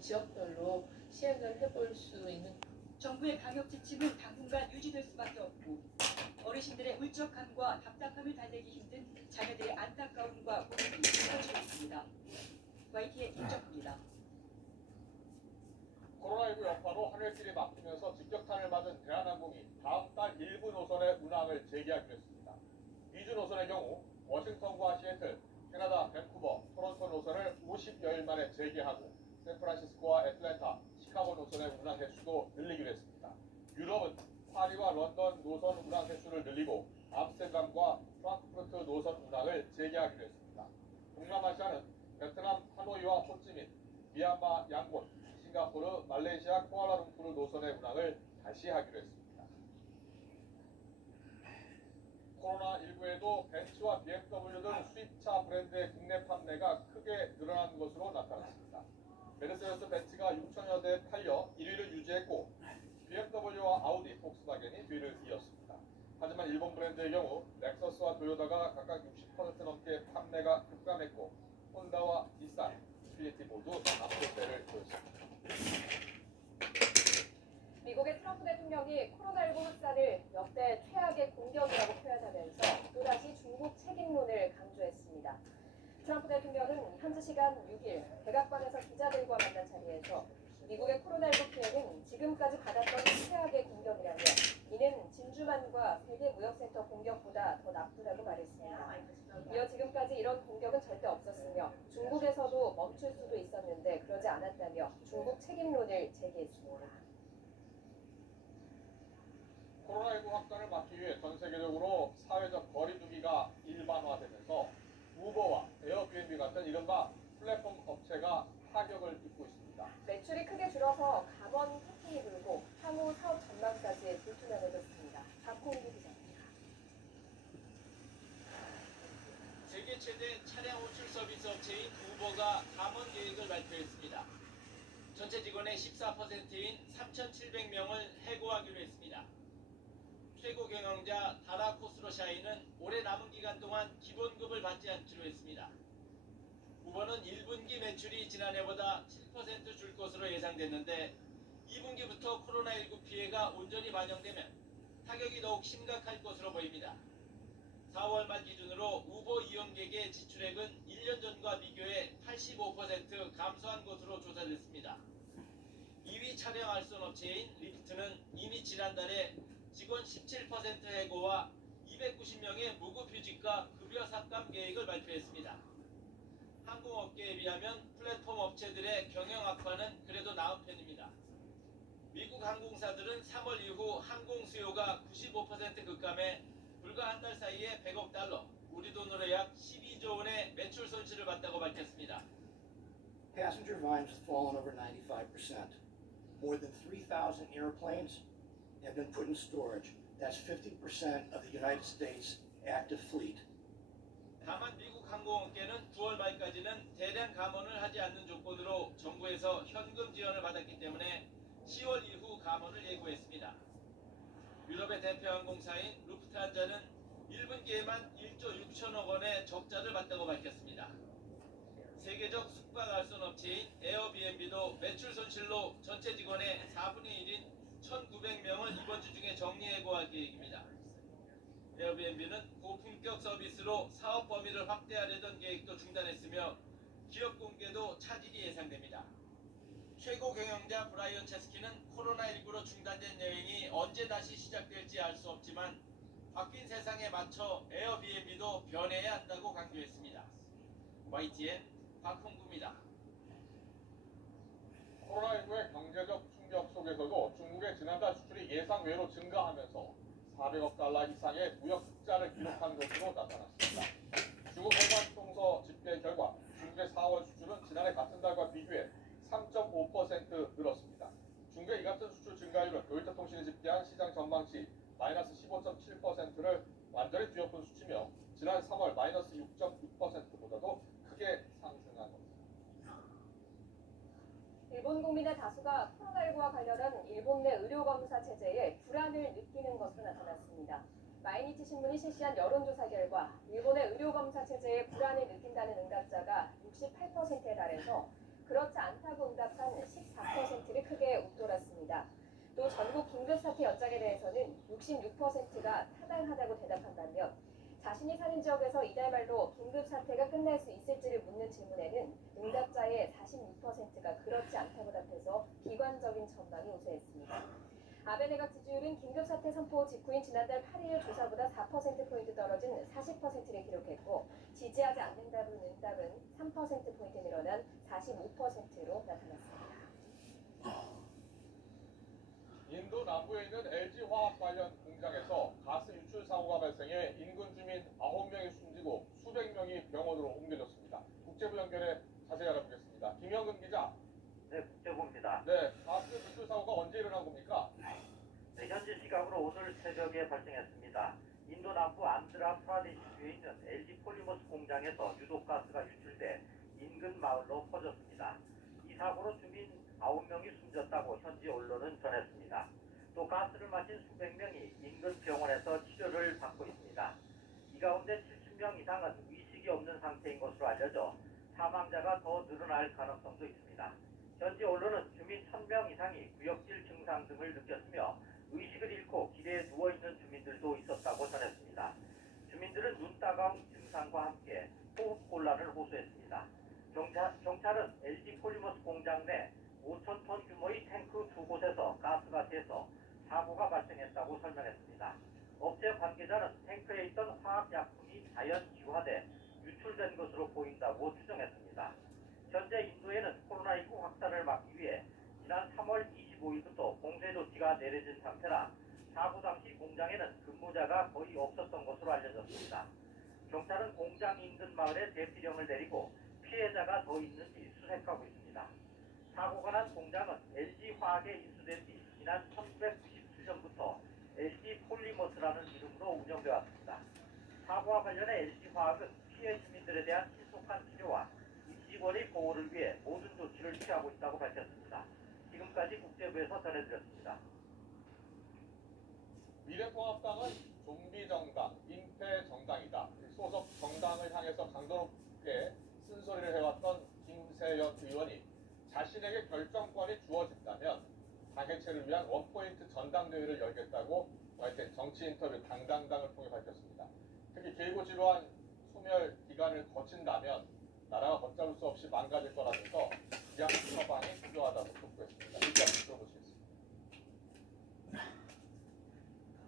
지역별로 시행을 해볼 수 있는. 정부의 방역 지침은 당분간 유지될 수밖에 없고 어르신들의 울적함과 답답함을 달래기 힘든 자녀들의 안타까움과 고민이 커지고 있습니다. YTN 김정입니다. 코로나19 여파로 하늘길이 막히면서 직격탄을 맞은 대한항공이 다음 달 일부 노선의 운항을 재개하기로 했습니다. 미주 노선의 경우 워싱턴과 시애틀, 캐나다 밴쿠버, 토론토 노선을 50여일 만에 재개하고 샌프란시스코와 애틀랜타, 시카고 노선의 운항 횟수도 늘리기로 했습니다. 유럽은 파리와 런던 노선 운항 횟수를 늘리고 암스테르담과 프랑크푸르트 노선 운항을 재개하기로 했습니다. 동남아시아는 베트남 하노이와 호찌민, 미얀마 양곤, 싱가포르, 말레이시아 쿠알라룸푸르 노선의 운항을 다시 하기로 했습니다. 코로나19에도 벤츠와 BMW 등 수입차 브랜드의 국내 판매가 크게 늘어난 것으로 나타났습니다. 메르세데스 벤츠가 6천여 대 팔려 1위를 유지했고 BMW와 아우디, 폭스바겐이 뒤를 이었습니다. 하지만 일본 브랜드의 경우 렉서스와 토요타가 각각 60% 넘게 판매가 급감했고 혼다와 닛산, 인피니티 모두 압도세를 보였습니다. 미국의 트럼프 대통령이 코로나19 확산을 역대 최악의 공격이라고 표현하면서 또다시 중국 책임론을 강조했습니다. 트럼프 대통령은 현지 시간 6일 백악관에서 기자들과 만난 자리에서 미국의 코로나19 피해는 지금까지 받았던 최악의 공격이라며 이는 진주만과 세계무역센터 공격보다 더 나쁘다고 말했습니다. 이어 지금까지 이런 공격은 절대 없었으며 중국에서도 멈출 수도 있었는데 그러지 않았다며 중국 책임론을 제기했습니다. 코로나19 확산을 막기 위해 전 세계적으로 사회적 거리두기가 일반화되면서 우버와 에어비앤비 같은 이른바 플랫폼 업체가 타격을 입고 있습니다. 매출이 크게 줄어서 감원 태풍이 불고 향후 사업 전망까지 불투명해졌습니다. 박홍기 기자입니다. 세계 최대 차량 호출 서비스 업체인 우버가 감원 계획을 발표했습니다. 전체 직원의 14%인 3,700명을 해고하기로 했습니다. 최고 경영자 다라 코스로샤이는 올해 남은 기간 동안 기본급을 받지 않기로 했습니다. 우버는 1분기 매출이 지난해보다 7% 줄 것으로 예상됐는데 2분기부터 코로나19 피해가 온전히 반영되면 타격이 더욱 심각할 것으로 보입니다. 4월 말 기준으로 우버 이용객의 지출액은 1년 전과 비교해 85% 감소한 것으로 조사됐습니다. 2위 차량 알선 업체인 리프트는 이미 지난달에 직원 17% 해고와 290명의 무급휴직과 급여 삭감 계획을 발표했습니다. 항공업계에 비하면 플랫폼 업체들의 경영 악화는 그래도 나은 편입니다. 미국 항공사들은 3월 이후 항공 수요가 95% 급감해 불과 한 달 사이에 100억 달러, 우리 돈으로 약 12조 원의 매출 손실을 봤다고 밝혔습니다. Passenger volumes have fallen over 95%. More than 3,000 airplanes have been put in storage. That's 50% of the United States active fleet. 다만 미국 항공업계는 9월 말까지는 대량 감원을 하지 않는 조건으로 정부에서 현금 지원을 받았기 때문에 10월 이후 감원을 예고했습니다. 유럽의 대표 항공사인 루프트한자는 1분기에만 1조 6천억 원의 적자를 봤다고 밝혔습니다. 세계적 숙박 알선 업체인 에어비앤비도 매출 손실로 전체 직원의 4분의 1인 1,900명을 이번 주 중에 정리해고할 계획입니다. 에어비앤비는 고품격 서비스로 사업 범위를 확대하려던 계획도 중단했으며 기업 공개도 차질이 예상됩니다. 최고 경영자 브라이언 체스키는 코로나19로 중단된 여행이 언제 다시 시작될지 알 수 없지만 바뀐 세상에 맞춰 에어비앤비도 변해야 한다고 강조했습니다. YTN 박홍구입니다. 코로나19의 경제적 충격 속에서도 중국의 지난달 수출이 예상외로 증가하면서 400억 달러 이상의 무역 흑자를 기록한 것으로 나타났습니다. 중국 행안통서 집계 결과 중국의 4월 수출은 지난해 같은 달과 비교해 3.5% 늘었습니다. 중국의 이 같은 수출 증가율은 로이터 통신이 집계한 시장 전망치 마이너스 15.7%를 완전히 뒤엎은 수치며 지난 3월 마이너스 6.6%보다도 크게 상승한 겁니다. 일본 국민의 다수가 코로나19와 관련한 일본 내 의료검사 체제에 불안을 느끼는 것으로 나타났습니다. 마이니치 신문이 실시한 여론조사 결과 일본의 의료검사 체제에 불안을 느낀다는 응답자가 68%에 달해서 그렇지 않다고 응답한 사태 연장에 대해서는 66%가 타당하다고 대답한 반면 자신이 사는 지역에서 이달 말로 긴급 사태가 끝날 수 있을지를 묻는 질문에는 응답자의 46%가 그렇지 않다고 답해서 비관적인 전망이 우세했습니다. 아베 내각 지지율은 긴급사태 선포 직후인 지난달 8일 조사보다 4%포인트 떨어진 40%를 기록했고 지지하지 않는다는 응답은 3%포인트 늘어난 45%로 나타났습니다. 인도 남부에 있는 LG화학 관련 공장에서 가스 유출 사고가 발생해 인근 주민 9명이 숨지고 수백 명이 병원으로 옮겨졌습니다. 국제부 연결해 자세히 알아보겠습니다. 김영근 기자. 네, 국제부입니다. 네, 가스 유출 사고가 언제 일어난 겁니까? 네, 현지 시각으로 오늘 새벽에 발생했습니다. 인도 남부 안드라프라데시주에 있는 LG 폴리머스 공장에서 유독가스가 유출돼 인근 마을로 퍼졌습니다. 이 사고로 주민 9명이 숨졌다고 현지 언론은 전했습니다. 또 가스를 마신 수백 명이 인근 병원에서 치료를 받고 있습니다. 이 가운데 70명 이상은 의식이 없는 상태인 것으로 알려져 사망자가 더 늘어날 가능성도 있습니다. 현지 언론은 주민 1000명 이상이 구역질 증상 등을 느꼈으며 의식을 잃고 길에 누워있는 주민들도 있었다고 전했습니다. 주민들은 눈 따가운 증상과 함께 호흡곤란을 호소했습니다. 경찰은 LG 폴리머스 공장 내 5,000톤 규모의 탱크 두 곳에서 가스가 새서 사고가 발생했다고 설명했습니다. 업체 관계자는 탱크에 있던 화학약품이 자연 이화돼 유출된 것으로 보인다고 추정했습니다. 현재 인도에는 코로나19 확산을 막기 위해 지난 3월 25일부터 봉쇄 조치가 내려진 상태라 사고 당시 공장에는 근무자가 거의 없었던 것으로 알려졌습니다. 경찰은 공장 인근 마을에 대피령을 내리고 피해자가 더 있는지 수색하고 있습니다. 사고가 난 공장은 LG화학에 인수된 뒤 지난 1997년부터 LG 폴리머스라는 이름으로 운영되어 왔습니다. 사고와 관련해 LG화학은 피해 주민들에 대한 신속한 치료와 임직원의 보호를 위해 모든 조치를 취하고 있다고 밝혔습니다. 지금까지 국제부에서 전해드렸습니다. 미래통합당은 좀비 정당, 민폐 정당이다. 소속 정당을 향해서 강도 높게 쓴소리를 해왔던 김세연 의원이 자신에게 결정권이 주어진다면 당 해체를 위한 원포인트 전당대회를 열겠다고 YTN 정치 인터뷰 당당당을 통해 밝혔습니다. 특히 길고 지루한 소멸 기간을 거친다면 나라가 걷잡을 수 없이 망가질 거라면서 기양 처방이 필요하다고 촉구했습니다. 일단 들어보시겠습니다.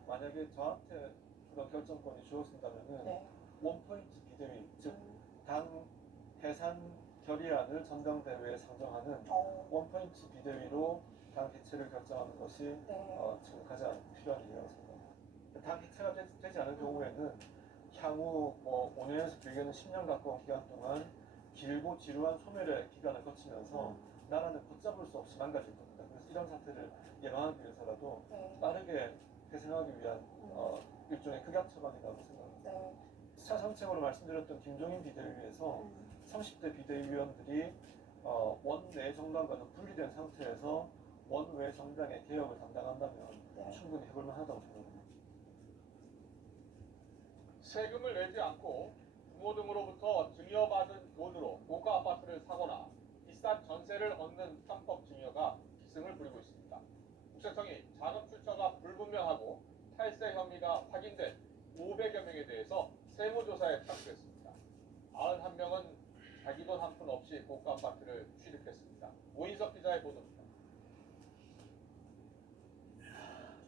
만약에 저한테 그런 결정권이 주어진다면은 원포인트 비대위, 즉 당 해산 결의안을 전당대회에 상정하는 원포인트 비대위로 당 해체를 결정하는 것이 지금 가장 필요한 일이라고 생각합니다. 당 해체가 되지 않은 경우에는 향후 5년에서 길게는 10년 가까운 기간 동안 길고 지루한 소멸의 기간을 거치면서 나라는 걷잡을 수 없이 망가질 겁니다. 그래서 이런 사태를 예방하기 위해서라도 빠르게 회생하기 위한 일종의 극약 처방이라고 생각합니다. 차상책으로 말씀드렸던 김종인 비대위에서 30대 비대위원들이 원내 정당과는 분리된 상태에서 원외 정당의 개혁을 담당한다면 충분히 해볼 만하다고 생각합니다. 세금을 내지 않고 부모 등으로부터 증여받은 돈으로 고가 아파트를 사거나 비싼 전세를 얻는 편법 증여가 기승을 부리고 있습니다. 국세청이 자금 출처가 불분명하고 탈세 혐의가 확인된 500여 명에 대해서 세무조사에 착수했습니다. 91명은 자기 돈 한 푼 없이 고가 아파트를 취득했습니다. 오인석 기자의 보도입니다.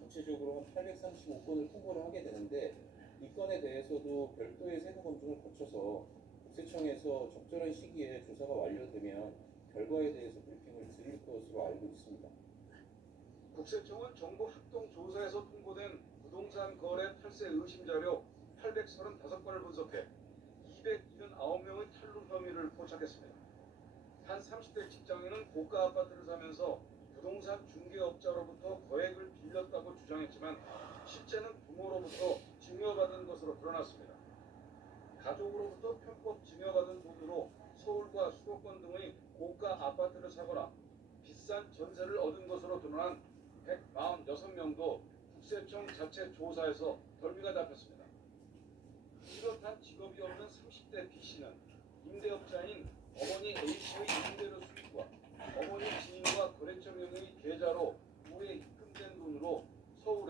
전체적으로 한 835건을 통보를 하게 되는데 이 건에 대해서도 별도의 세부 검증을 거쳐서 국세청에서 적절한 시기에 조사가 완료되면 결과에 대해서 브리핑을 드릴 것으로 알고 있습니다. 국세청은 정부 합동조사에서 통보된 부동산 거래 탈세 의심 자료 835건을 분석해 279명의 탈루 혐의를 포착했습니다. 한 30대 직장인은 고가 아파트를 사면서 부동산 중개업자로부터 거액을 빌렸다고 주장했지만 실제는 부모로부터 증여받은 것으로 드러났습니다. 가족으로부터 편법 증여받은 돈으로 서울과 수도권 등의 고가 아파트를 사거나 비싼 전세를 얻은 것으로 드러난 146명도 국세청 자체 조사에서 덜미가 잡혔습니다. 뚜렷한 직업이 없는 30대 B씨는 임대업자인 어머니 A씨의 임대료 수익과 어머니 지인과 거래처 명의 계좌로 후에 입금된 돈으로 서울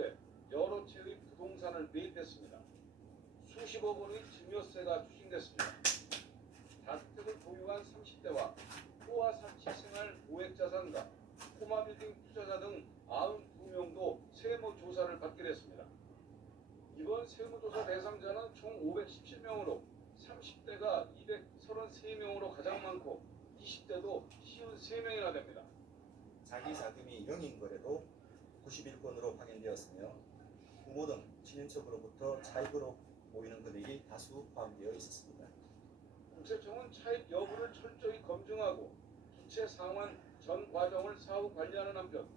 20대도 53명이나 됩니다. 자기 자금이 0인 거래도 91건으로 확인되었으며 부모 등 친인척으로부터 차익으로 보이는 금액이 다수 포함되어 있었습니다. 국세청은 차익 여부를 철저히 검증하고 기체 상환 전 과정을 사후 관리하는 한편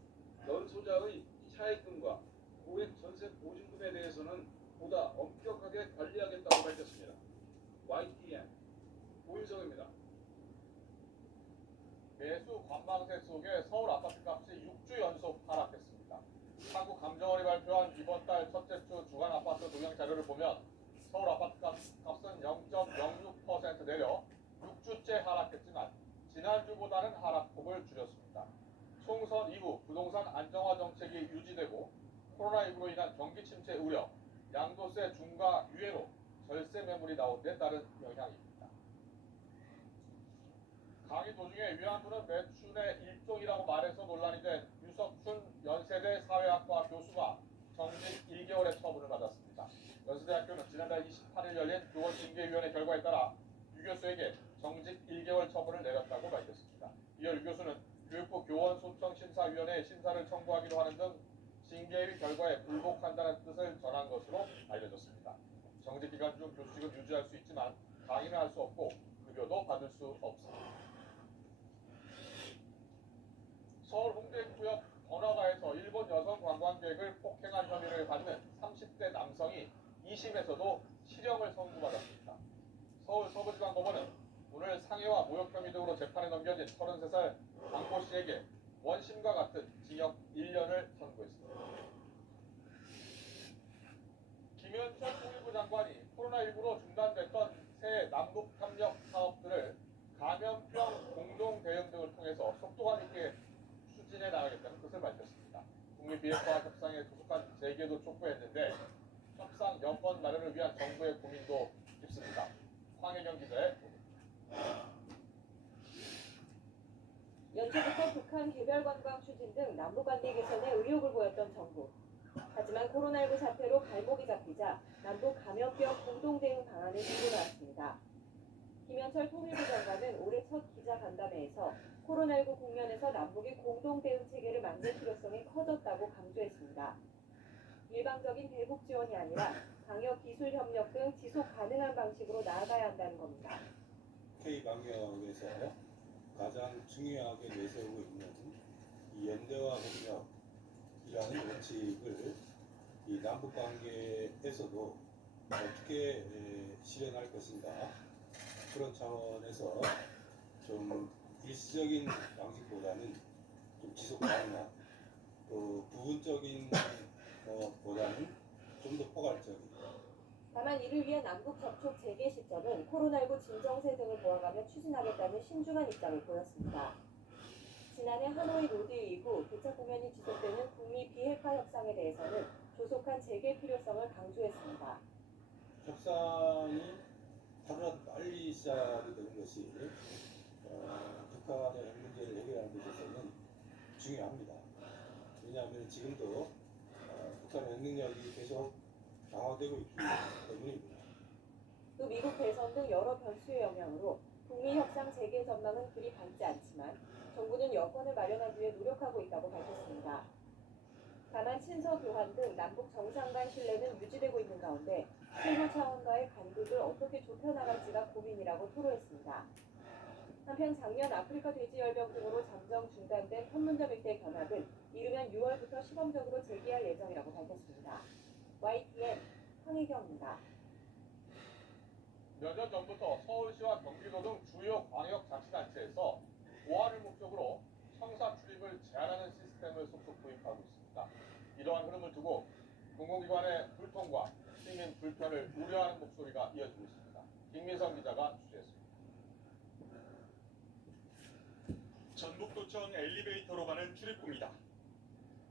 연소자의 차익금과 고액 전세 보증금에 대해서는 보다 엄격하게 관리하겠다고 밝혔습니다. YTN 고인성입니다. 매수 관망세 속에 서울 아파트값이 6주 연속 하락했습니다. 한국감정원이 발표한 이번 달 첫째 주 주간 아파트 동향 자료를 보면 서울 아파트값은 0.06% 내려 6주째 하락했지만 지난주보다는 하락폭을 줄였습니다. 총선 이후 부동산 안정화 정책이 유지되고 코로나19로 인한 경기 침체 우려, 양도세 중과 유예로 절세 매물이 나온 데 따른 영향입니다. 강의 도중에 위안부는 매춘의 일종이라고 말해서 논란이 된 유석춘 연세대 사회학과 교수가 정직 1개월의 처분을 받았습니다. 연세대학교는 지난달 28일 열린 교원징계위원회 결과에 따라 유 교수에게 정직 1개월 처분을 내렸다고 밝혔습니다. 이어 유 교수는 교육부 교원소청심사위원회에 신사를 청구하기로 하는 등 징계위 결과에 불복한다는 뜻을 전한 것으로 알려졌습니다. 정직 기간 중 교수직은 유지할 수 있지만 강의는 할 수 없고 급여도 받을 수 없습니다. 서울 홍대구역 번화가에서 일본 여성 관광객을 폭행한 혐의를 받는 30대 남성이 2심에서도 실형을 선고받았습니다. 서울 서부지방법원은 오늘 상해와 모욕 혐의 등으로 재판에 넘겨진 33살 강모 씨에게 원심과 같은 징역 1년을 선고했습니다. 김현철 통일부 장관이 코로나19로 중단됐던 새 남북협력 사업들을 감염병 공동 대응 등을 통해서 속도감 있게 추진해 나가겠다는 뜻을 밝혔습니다. 북미 비핵화 협상에 조속한 재개도 촉구했는데 협상 여건 마련을 위한 정부의 고민도 깊습니다. 황혜경 기자의 보도입니다. 연초부터 북한 개별 관광 추진 등 남북관계 개선에 의욕을 보였던 정부. 하지만 코로나19 사태로 발목이 잡히자 남북 감염병 공동 대응 방안을 들고 나왔습니다. 김현철 통일부 장관은 올해 첫 기자 간담회에서 코로나19 국면에서 남북이 공동 대응 체계를 만들 필요성이 커졌다고 강조했습니다. 일방적인 대북 지원이 아니라 방역 기술 협력 등 지속 가능한 방식으로 나아가야 한다는 겁니다. K-방역에서 가장 중요하게 내세우고 있는 이 연대와 협력이라는 원칙을 이 남북 관계에서도 어떻게 실현할 것인가, 그런 차원에서 좀 일시적인 방식보다는 좀 지속 가능한, 또 부분적인 것보다는 좀 더 포괄적인. 다만 이를 위해 남북 접촉 재개 시점은 코로나19 진정세 등을 보아가며 추진하겠다는 신중한 입장을 보였습니다. 지난해 하노이 로드 이후 교착 국면이 지속되는 북미 비핵화 협상에 대해서는 조속한 재개 필요성을 강조했습니다. 협상이 하루라도 빨리 시작이 되는 것이 북한의 핵 문제를 해결하는 데 있어서는 중요합니다. 왜냐하면 지금도 북한의 핵 능력이 계속 강화되고 있기 때문입니다. 또 미국 대선 등 여러 변수의 영향으로 북미 협상 재개 전망은 그리 밝지 않지만 정부는 여건을 마련하기 위해 노력하고 있다고 밝혔습니다. 다만 친서 교환 등 남북 정상 간 신뢰는 유지되고 있는 가운데 실무 차원과의 간극을 어떻게 좁혀나갈지가 고민이라고 토로했습니다. 한편 작년 아프리카 돼지열병 등으로 잠정 중단된 판문점 일대 견학은 이르면 6월부터 시범적으로 재개할 예정이라고 밝혔습니다. YTN 황혜경입니다. 몇 년 전부터 서울시와 경기도 등 주요 광역자치단체에서 보안을 목적으로 청사 출입을 제한하는 시스템을 속속 도입하고 있습니다. 이러한 흐름을 두고 공공기관의 불통과 시민 불편을 우려하는 목소리가 이어지고 있습니다. 김민성 기자가 취재했습니다. 전북도청 엘리베이터로 가는 출입구입니다.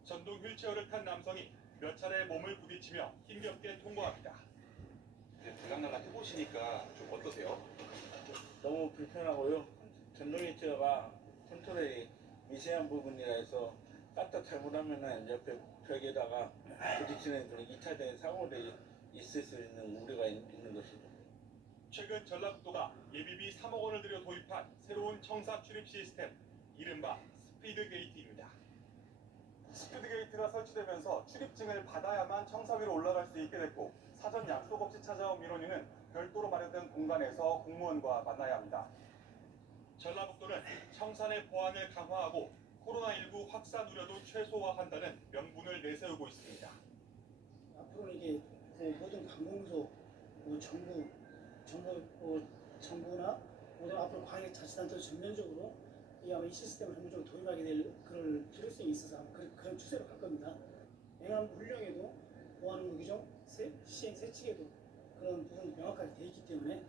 전동 휠체어를 탄 남성이 몇 차례 몸을 부딪히며 힘겹게 통과합니다. 들락날락 해보시니까 좀 어떠세요? 너무 불편하고요. 전동 휠체어가 컨트롤이 미세한 부분이라 해서 까딱 잘못하면은 옆에 벽에다가 부딪히는 그런 2차적인 사고들이 있을 수 있는 우려가 있는 것이죠. 최근 전라북도가 예비비 3억 원을 들여 도입한 새로운 청사 출입 시스템, 이른바 스피드 게이트입니다. 스피드 게이트가 설치되면서 출입증을 받아야만 청사 위로 올라갈 수 있게 됐고, 사전 약속 없이 찾아온 민원인은 별도로 마련된 공간에서 공무원과 만나야 합니다. 전라북도는 청사 내 보안을 강화하고 코로나19 확산 우려도 최소화한다는 명분을 내세우고 있습니다. 앞으로는 이게 모든 관공서, 정부나 모든 앞으로 광역자치단체 전면적으로 아마 이 시스템을 전면적으로 도입하게 될 그런 필요성이 있어서 그런 추세로 갈 겁니다. 행안부 훈령에도 보안 규정 시행 세칙에도 그런 부분이 명확하게 돼 있기 때문에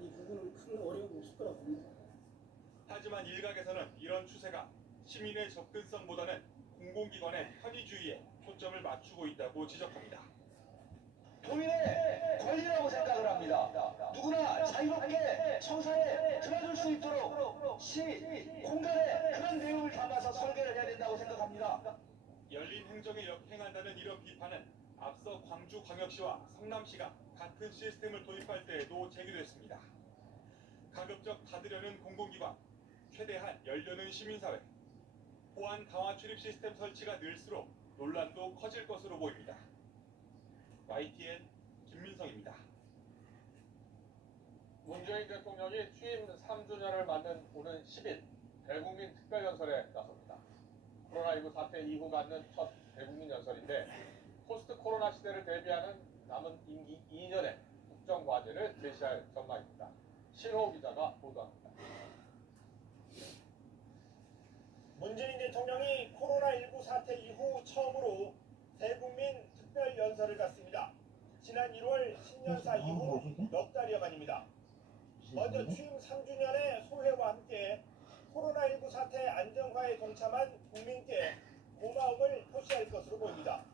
이 부분은 큰 어려움이 없을 거라고 봅니다. 하지만 일각에서는 이런 추세가 시민의 접근성보다는 공공기관의 편의주의에 초점을 맞추고 있다고 지적합니다. 도민의 권리라고 생각을 합니다. 누구나 자유롭게 청사에 들어줄 수 있도록 시 공간에 그런 내용을 담아서 설계를 해야 된다고 생각합니다. 열린 행정에 역행한다는 이런 비판은 앞서 광주광역시와 성남시가 같은 시스템을 도입할 때에도 제기됐습니다. 가급적 닫으려는 공공기관, 최대한 열려는 시민사회, 보안 강화 출입 시스템 설치가 늘수록 논란도 커질 것으로 보입니다. YTN 김민성입니다. 문재인 대통령이 취임 3주년을 맞는 오는 10일 대국민 특별연설에 나섭니다. 코로나19 사태 이후 갖는 첫 대국민 연설인데 포스트 코로나 시대를 대비하는 남은 임기 2년의 국정과제를 제시할 전망입니다. 신호 기자가 보도합니다. 문재인 대통령이 코로나19 사태 이후 처음으로 대국민 특별연설을 갖습니다. 지난 1월 신년사 이후 넉 달여 만입니다. 먼저 취임 3주년의 소회와 함께 코로나19 사태 안정화에 동참한 국민께 고마움을 표시할 것으로 보입니다.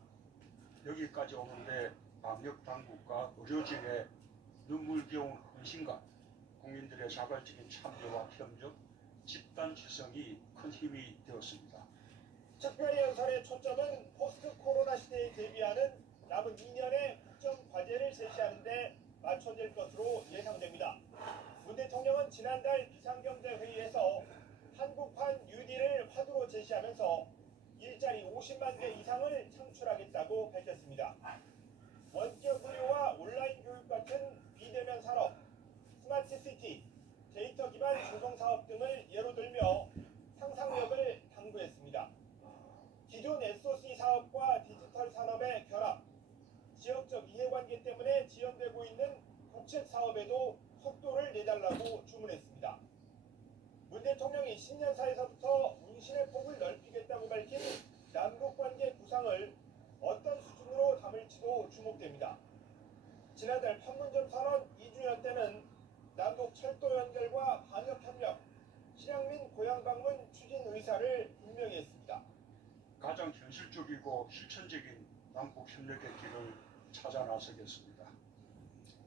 여기까지 오는데 방역당국과 의료진의 눈물겨운 헌신과 국민들의 자발적인 참여와 협력, 집단지성이 큰 힘이 되었습니다. 특별연설의 초점은 포스트 코로나 시대에 대비하는 남은 2년의 국정 과제를 제시하는 데 맞춰질 것으로 예상됩니다. 문 대통령은 지난달 비상경제회의에서 한국판 뉴딜을 화두로 제시하면서 일자리 50만 개 이상을 창출하겠다고 밝혔습니다. 원격 의료와 온라인 교육 같은 비대면 산업, 스마트 시티, 데이터 기반 중성사업 등을 예로 들며 상상력을 당부했습니다. 기존 SOC 사업과 디지털 산업의 결합, 지역적 이해관계 때문에 지연되고 있는 국책 사업에도 속도를 내달라고 주문했습니다. 문 대통령이 신년사에서부터 문신의 폭을 넓히겠다고 밝힌 남북관계 구상을 어떤 수준으로 담을지도 주목됩니다. 지난달 판문점 선언 2주년 때는 남북 철도 연결과 방역협력, 실향민 고향 방문 추진 의사를 분명히 했습니다. 가장 현실적이고 실천적인 남북협력의 길을 찾아 나서겠습니다.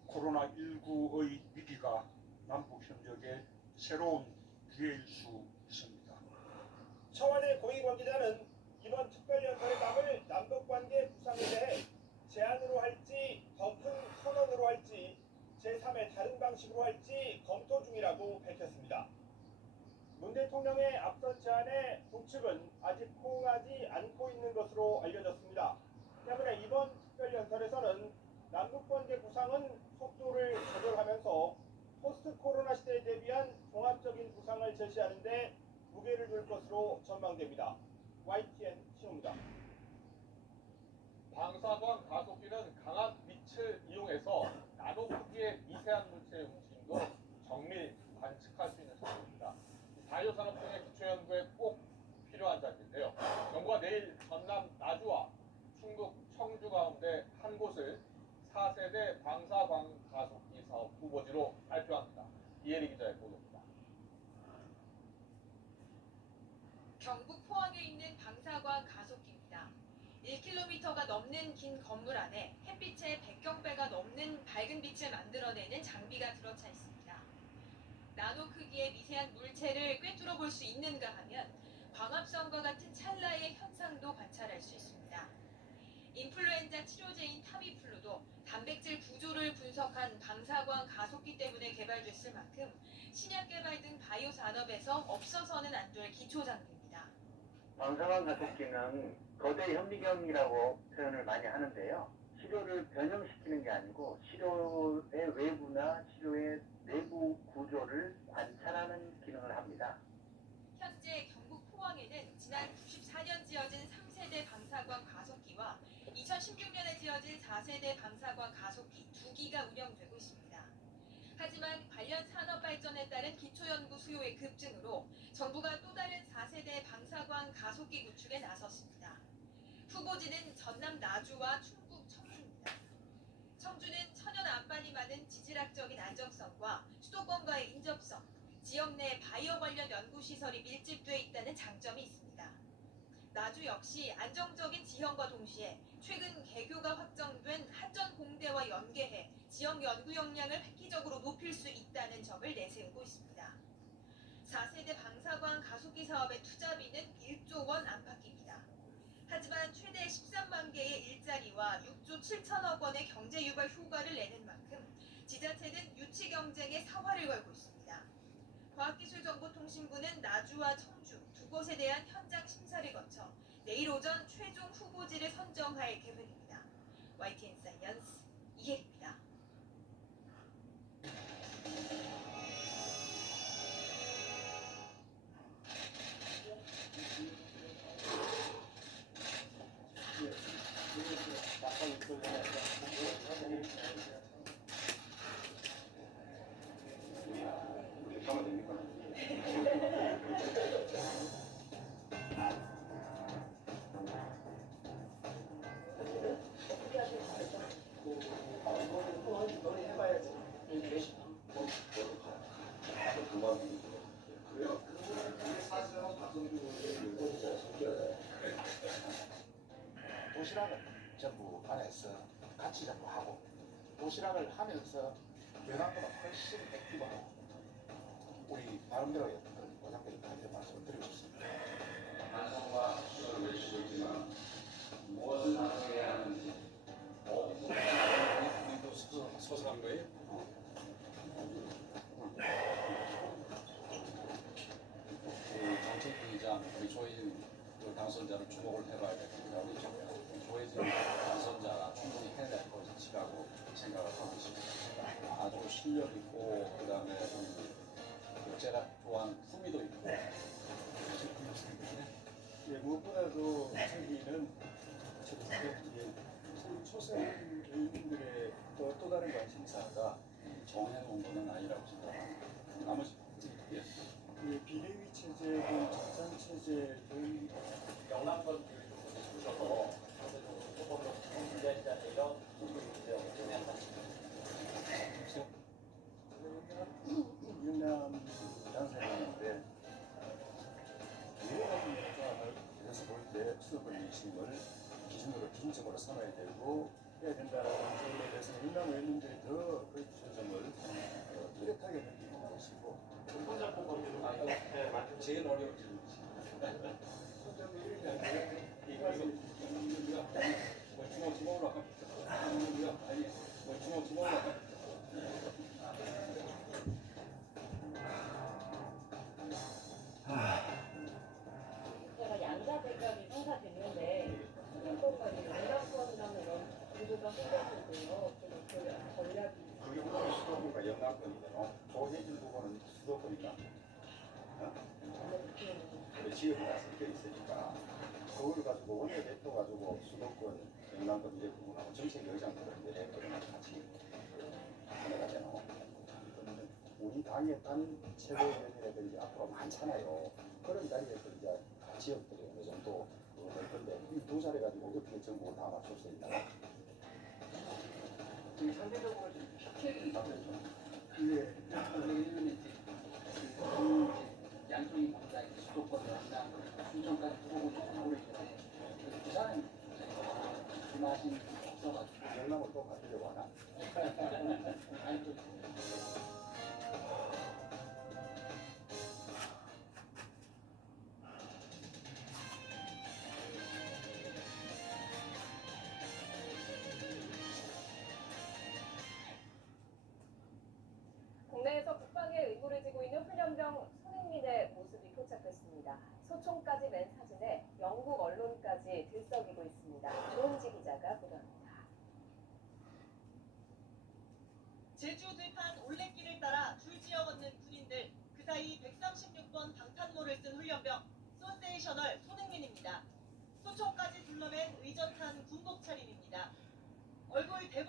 코로나19의 위기가 남북협력의 새로운 기회일 수 있습니다. 청와대 고위관계자는 이번 특별연설에 담을 남북관계 구상에 대해 제안으로 할지 더 큰 선언으로 할지 제3의 다른 방식으로 할지 검토 중이라고 밝혔습니다. 문 대통령의 앞선 제안에 북측은 아직 호응하지 않고 있는 것으로 알려졌습니다. 때문에 이번 특별연설에서는 남북관계 구상은 속도를 조절하면서 포스트 코로나 시대에 대비한 종합적인 구상을 제시하는 데 무게를 둘 것으로 전망됩니다. YTN 신호입니다. 방사선 가속기는 강한 빛을 이용해서 나노 크기의 미세한 물체의 움직임도 정밀 관측할 수 있는 장비입니다. 바이오산업 등의 기초연구에 꼭 필요한 장비인데요. 정부가 내일 전남 나주와 충북 청주 가운데 한 곳을 4세대 방사광 가속기 사업 후보지로 발표합니다. 이혜리 기자의 보도입니다. 경북 포항에 있는 방사광 가속기입니다. 1km가 넘는 긴 건물 안에 햇빛의 100경배가 넘는 밝은 빛을 만들어내는 장비가 들어차 있습니다. 나노 크기의 미세한 물체를 꿰뚫어 볼 수 있는가 하면 광합성과 같은 찰나의 현상도 관찰할 수 있습니다. 인플루엔자 치료제인 타미플루도 단백질 구조를 분석한 방사광 가속기 때문에 개발됐을 만큼 신약 개발 등 바이오 산업에서 없어서는 안 될 기초 장비입니다. 방사광 가속기는 거대 현미경이라고 표현을 많이 하는데요. 치료를 변형시키는 게 아니고 치료의 외부나 치료의 내부 구조를 관찰하는 기능을 합니다. 현재 경북 포항에는 지난 94년 지어진 3세대 방사광 가속기와 2016년에 지어진 4세대 방사광 가속기 2기가 운영되고 있습니다. 하지만 관련 산업 발전에 따른 기초연구 수요의 급증으로 정부가 또 다른 4세대 방사광 가속기 구축에 나섰습니다. 후보지는 전남 나주와 충북 청주입니다. 청주는 천연 안반이 많은 지질학적인 안정성과 수도권과의 인접성, 지역 내 바이오 관련 연구시설이 밀집돼 있다는 장점이 있습니다. 나주 역시 안정적인 지형과 동시에 최근 개교가 확정된 한전공대와 연계해 지역 연구 역량을 획기적으로 높일 수 있다는 점을 내세우고 있습니다. 4세대 방사광 가속기 사업의 투자비는 1조 원 안팎입니다. 하지만 최대 13만 개의 일자리와 6조 7천억 원의 경제 유발 효과를 내는 만큼 지자체는 유치 경쟁에 사활을 걸고 있습니다. 과학기술정보통신부는 나주와 청주 두 곳에 대한 현장 심사를 거쳐 내일 오전 최종 후보지를 선정할 계획입니다. YTN 사이언스 이혜리입니다. 하면 됩니까? 도시락을 전부 안에서 같이 전부 하고 도시락을 하면서 변화보다 훨씬 액티브하고 우리 나름대로의 어떤 보장들까지 말씀을 드리고 싶습니다. 반성과 수고를 외치고 있지만 무엇을 반성해야 하는지 서서 한 거예요? 그 정책위의장 우리 조혜진 그 당선자를 주목을 해봐야 되겠습니다. 우리 조혜진 당선자가 충분히 해낼 것이라고 생각을 하고 있습니다. 아주 실력 있고 그다음에 제가 좋아하는 품위도 있고 무엇보다도 저기는 초선인들의 또 다른 관심사가 정해놓은 것은 아니라고 생각합니다. 나머지 예. 비대위 체제든 적당 체제든 영남권 주셔서 후보로 공개자리로 윤남 당선인인데 유해한 그래서 볼 때 수도권 민심을 기준적으로 삼아야 되고 해야 된다는 점에 대해서는 윤남 의원님들이 더 그 지점을 뚜렷하게 느끼는 것이고 제일 어려운 질문이죠. 주먹으로 아까 주먹으로 아까 제가 양자 대결이 성사됐는데 수도권까지 양자권이라는 정도가 생겼는데요. 그 전략이 그게 우리 수도권과 영남권이잖아. 조혜진 후보는 수도권이니까 지역이나 섞여 있으니까 그걸 가지고 원내대표 가지고 수도권, 영남권 이제 부분하고 정책 의장들은 이제 대표랑 같이 하나가잖아. 우리 당의 단 최고위원이라든지 앞으로 많잖아요. 그런 자리에서 이제 지역들이 어느 정도 될 건데 이 두 자리 가지고 어떻게 전국을 다 맞출 수 있나? 상대적으로 좀 혁신이 있어요. 예. 양쪽이 각자 수도권, 영남, 순천까지 보고 오래전에 부산은 그 맛이 없어가지고 영남을 또 가지려고 하나? 아니 또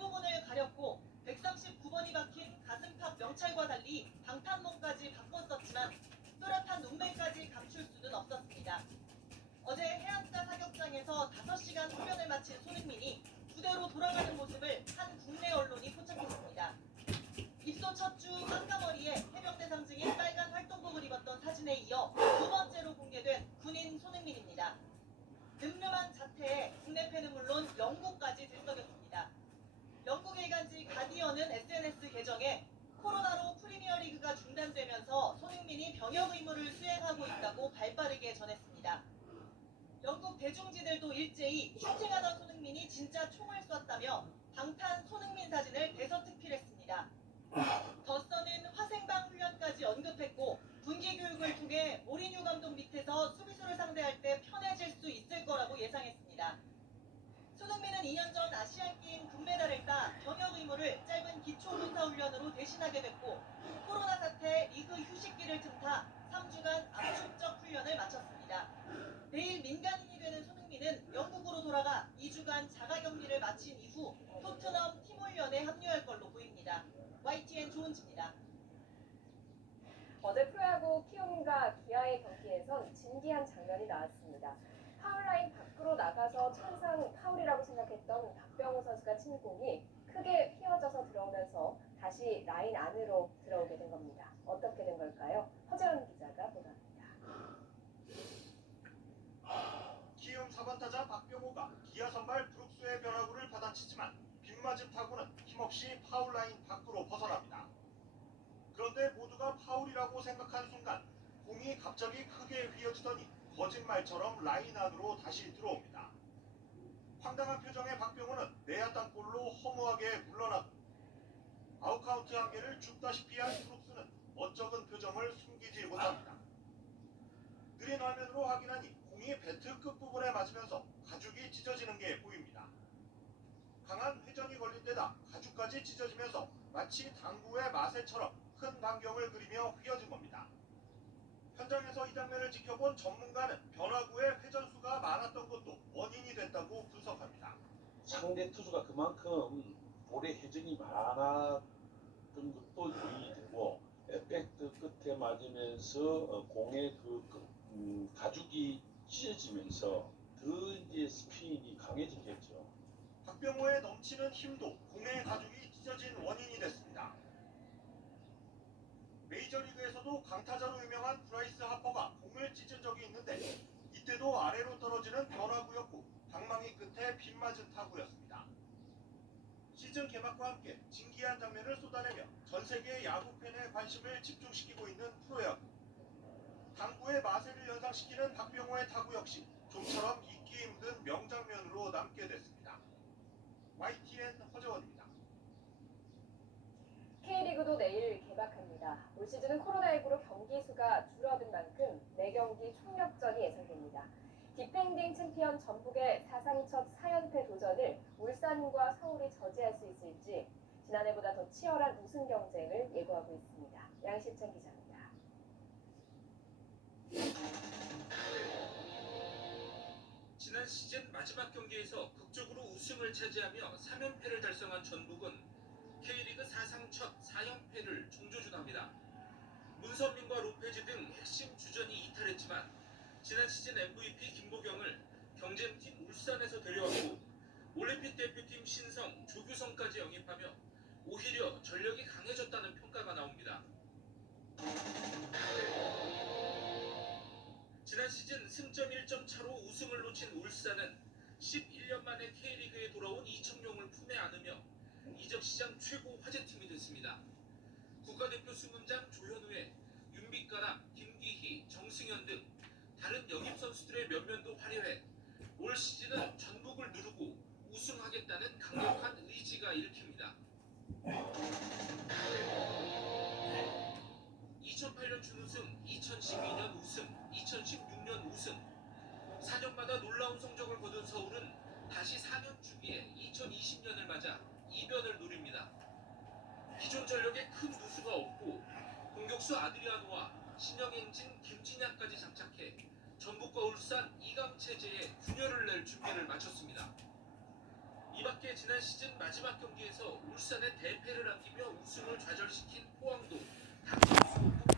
대부분을 가렸고 139번이 박힌 가슴팍 명찰과 달리 방탄복까지 바꿨었지만 뚜렷한 눈매까지 감출 수는 없었습니다. 어제 해안가 사격장에서 5시간 훈련을 마친 손흥민이 부대로 돌아가는 모습을 한 국내 언론이 포착했습니다. 입소 첫 주 깜깜머리에 해병대 상징인 빨간 활동복을 입었던 사진에 이어 두 번째로 공개된 군인 손흥민입니다. 늠름한 자태에 국내 팬은 물론 영국까지 들썩였습니다. 영국 일간지 가디언은 SNS 계정에 코로나로 프리미어리그가 중단되면서 손흥민이 병역 의무를 수행하고 있다고 발빠르게 전했습니다. 영국 대중지들도 일제히 슈팅하던 손흥민이 진짜 총을 쐈다며 방탄 손흥민 사진을 대서특필했습니다. 더서는 화생방 훈련까지 언급했고 군기 교육을 통해 모리뉴 감독 밑에서 수비수를 상대할 때 편해질 수 있을 거라고 예상했습니다. 손흥민은 2년 전 아시안게임 금메달을 따 병역 의무를 짧은 기초군사훈련으로 대신하게 됐고 코로나 사태 리그 휴식기를 틈타 3주간 압축적 훈련을 마쳤습니다. 내일 민간인이 되는 손흥민은 영국으로 돌아가 2주간 자가격리를 마친 이후 토트넘 팀훈련에 합류할 걸로 보입니다. YTN 조은지입니다. 어제 프로야구 키움과 기아의 경기에선 진기한 장면이 나왔습니다. 파울라인 밖으로 나가서 천상 파울이라고 생각했던 박병호 선수가 친 공이 크게 휘어져서 들어오면서 다시 라인 안으로 들어오게 된 겁니다. 어떻게 된 걸까요? 허재현 기자가 보도합니다. 키움 4번 타자 박병호가 기아 선발 브룩스의 변화구를 받아치지만 빗맞은 타구는 힘없이 파울라인 밖으로 벗어납니다. 그런데 모두가 파울이라고 생각한 순간 공이 갑자기 크게 휘어지더니 거짓말처럼 라인 안으로 다시 들어옵니다. 황당한 표정의 박병호는 내야 땅볼로 허무하게 물러나고 아웃카운트 한 개를 줍다시피 한 브룩스는 멋쩍은 표정을 숨기지 못합니다. 느린 화면으로 확인하니 공이 배트 끝부분에 맞으면서 가죽이 찢어지는 게 보입니다. 강한 회전이 걸린 데다 가죽까지 찢어지면서 마치 당구의 마새처럼 큰 반경을 그리며 휘어진 겁니다. 현장에서 이 장면을 지켜본 전문가는 변화구의 회전수가 많았던 것도 원인이 됐다고 분석합니다. 상대 투수가 그만큼 볼에 회전이 많았던 것도 요인이 되고 백트 끝에 맞으면서 공의 가죽이 찢어지면서 더 이제 스핀이 강해지겠죠. 박병호의 넘치는 힘도 공의 가죽이 찢어진 원인이 됐습니다. 메이저리그에서도 강타자로 유명한 브라이스 하퍼가 공을 찢은 적이 있는데 이때도 아래로 떨어지는 변화구였고 방망이 끝에 빗맞은 타구였습니다. 시즌 개막과 함께 진기한 장면을 쏟아내며 전 세계 야구 팬의 관심을 집중시키고 있는 프로야구. 당구의 마세를 연상시키는 박병호의 타구 역시 좀처럼 잊기 힘든 명장면으로 남게 됐습니다. YTN 허재원입니다. K리그도 내일 개막합니다. 올 시즌은 코로나19로 경기 수가 줄어든 만큼 4경기 총력전이 예상됩니다. 디펜딩 챔피언 전북의 사상 첫 4연패 도전을 울산과 서울이 저지할 수 있을지 지난해보다 더 치열한 우승 경쟁을 예고하고 있습니다. 양시찬 기자입니다. 지난 시즌 마지막 경기에서 극적으로 우승을 차지하며 3연패를 달성한 전북은 K리그 사상 첫 4연패를 종조준합니다. 문선민과 로페즈 등 핵심 주전이 이탈했지만 지난 시즌 MVP 김보경을 경쟁팀 울산에서 데려왔고 올림픽 대표팀 신성, 조규성까지 영입하며 오히려 전력이 강해졌다는 평가가 나옵니다. 지난 시즌 승점 1점 차로 우승을 놓친 울산은 11년 만에 K리그에 돌아온 이청용을 품에 안으며 이적 시장 최고 화제팀이 됐습니다. 국가대표 수문장 조현우에 윤빛가람, 김기희, 정승현 등 다른 영입 선수들의 면면도 화려해 올 시즌은 전북을 누르고 우승하겠다는 강력한 의지가 일으킵니다. 2008년 준우승, 2012년 우승, 2016년 우승. 4년마다 놀라운 성적을 거둔 서울은 다시 4년 주기에 2020년을 맞아 이변을 노립니다. 기존 전력에 큰 누수가 없고 공격수 아드리아노와 신형 엔진 김진야까지 장착해 전북과 울산 2강 체제에 균열을 낼 준비를 마쳤습니다. 이 밖에 안타깝게 지난 시즌 마지막 경기에서 울산에 대패를 안기며 우승을 좌절시킨 포항도 당시